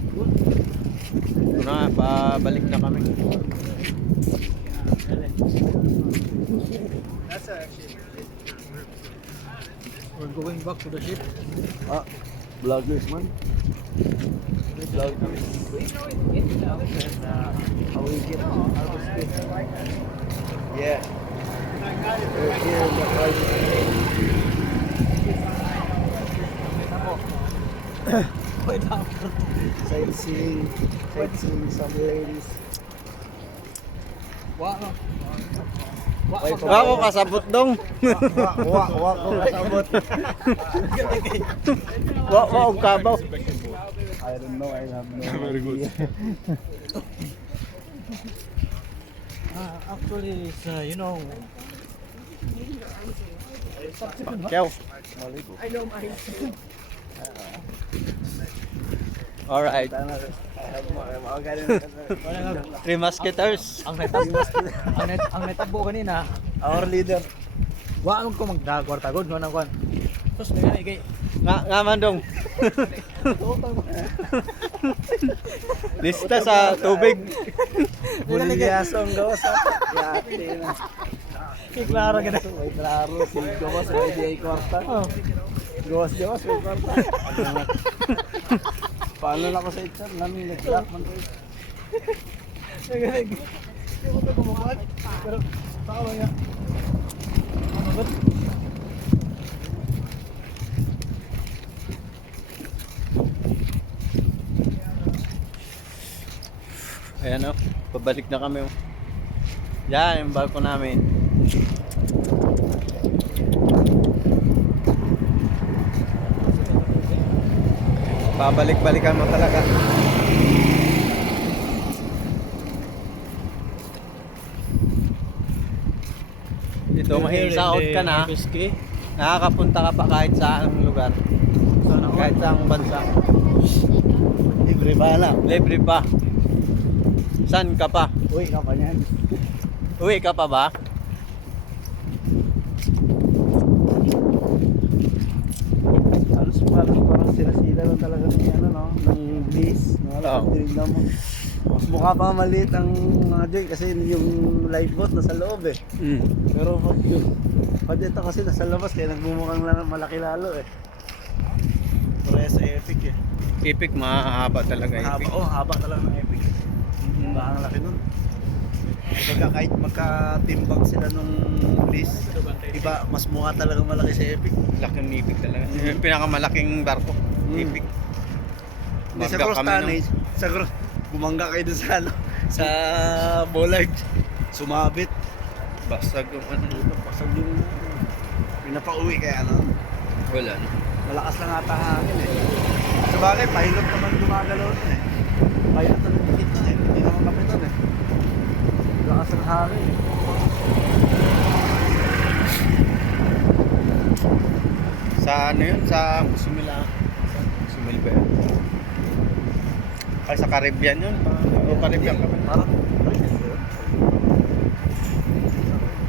Ito na, pabalik na kami. We're going back to the ship. Ah, vloggers man. Vloggers. How we get out of space. Yeah. We're here in the private. Wait up. Sightseeing some ladies. Wow. Ako kasabot dong. Wa ko kasabot. Wa ang kabaw. I don't know, I have no Very good. idea. Actually, it's, you know, Ciao. Alright. Three Musketeers. ang netabo kanina, Our leader. wa ko magdagwartagod no nang kwan. Tapos may kay Nga man dong. Lista sa tubig. Bulilyasong gawas at yate na. klaro gid. May klaro, si gawas may di ay kwarta. Gawas, may kwarta. Paano na ko sa ito? Namin nag-block man ko. Nagalig. Hindi ko pa kumukuha. Pero saka ba niya? Ano ba? Ayan o, pabalik na kami. Yan, yung barko namin. Babalik-balikan mo talaga. Dito, mahisaot ka na. Nakakapunta ka pa kahit sa anong lugar. Kahit sa anong bansa. Libre ba na? Libre pa. Saan ka pa? Uy, ka pa niyan. Uwi ka pa ba? Halos parang sila-sila lang talaga ng ano no, ng bliss. Oo. Tinignan mo. Mas mukha pa maliit ang mga dyan kasi yung lifeboat nasa loob eh. Pero pag ito kasi nasa labas kaya nagmumukhang lang malaki lalo eh. Pero sa Epic eh. Epic, mahaba talaga. Haba, Epic. haba talaga ng Epic. Ang laki nun. Kumbaga kahit magkatimbang sila nung bliss, iba mas mukha talaga malaki sa Epic. Laki ng Epic talaga. Yung pinakamalaking barko. Epic. Hindi sa Bangga cross kami tonnage, sa cross, bumangga kayo dun sa ano, sa bollard, sumabit. Basag yung ano. Pasag yung pinapauwi kaya ano, Wala na. malakas lang ata hangin eh. Sa bagay, pilot naman gumagalaw nun eh. Pilot na nagdikit nun eh, hindi naman kapitan eh. Lakas ng hangin eh. Sa ano yun? Sa Sumila. Sumil ba yun? Ay, sa Caribbean yun. O Caribbean kami. Parang,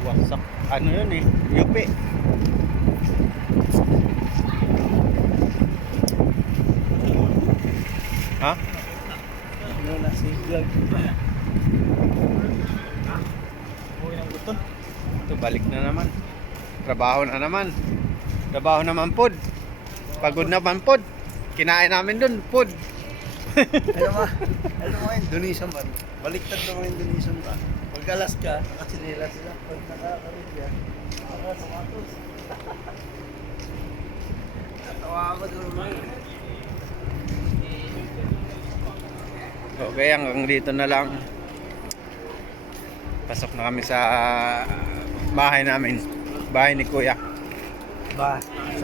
Wasak. Ano yun eh? Yupi. Ha? ano na si vlog. Uy nang guton. Ito, balik na naman. Trabaho na naman. Trabaho naman pod. Pagod naman pod. Kinain namin dun, pod. Ano mo Indonesian ba? Baliktad naman Indonesian ba? Pag Alaska, nakasinila sila. Pag naka-Caribbean, naka-tomatos. Natawa ako doon naman. Okay, hanggang dito na lang. Pasok na kami sa bahay namin. Bahay ni Kuya. Ba?